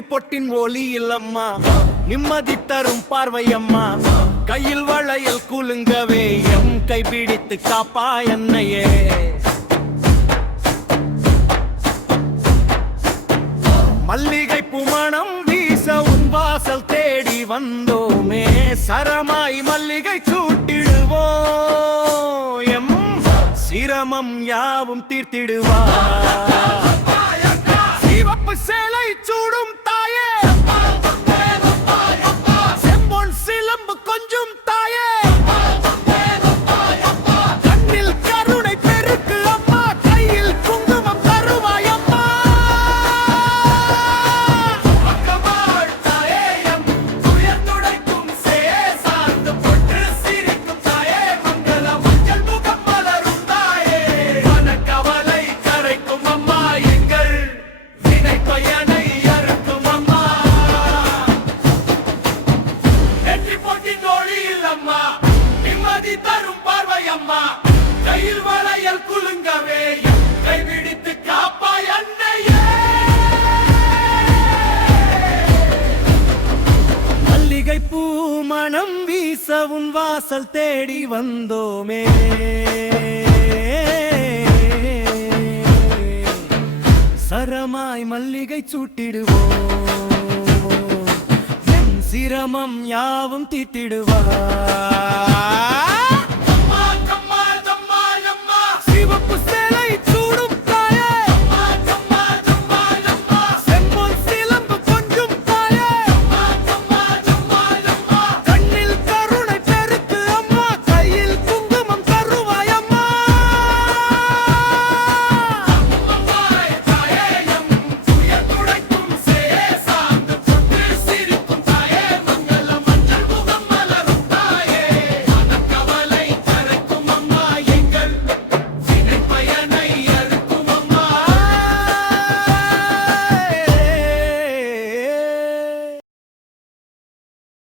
நெற்றி பொட்டின் ஒளி இல்லம்மா, நிம்மதி தரும் பார்வையம்மா. கையில் வளையல் குலுங்கவே எம் கைபிடித்து காப்பா என்னையே. மல்லிகை பூமணம் வீச உன் வாசல் தேடி வந்தோமே, சரமாய் மல்லிகை சூட்டிடுவோம், எம் சிரமம் யாவும் தீர்த்திடுவா. சிவப்பு சேலை சூடும் தாயே, செம்பொன் சிலம்பு கொஞ்சம் தாயே, கண்ணில் கருணை பெருக்கு அம்மா, கையில் குங்குமம் தருவாய் அம்மா. நிம்மதி தரும் பார்வையம்மா, கையில் வளையல் குலுங்கவே கைபிடித்து காப்பாய் அன்னையே. மல்லிகை பூ மனம் வீச உன் வாசல் தேடி வந்தோமே, சரமாய் மல்லிகை சூட்டிடுவோம், சிரமம் யாவும் தீத்திடுவா.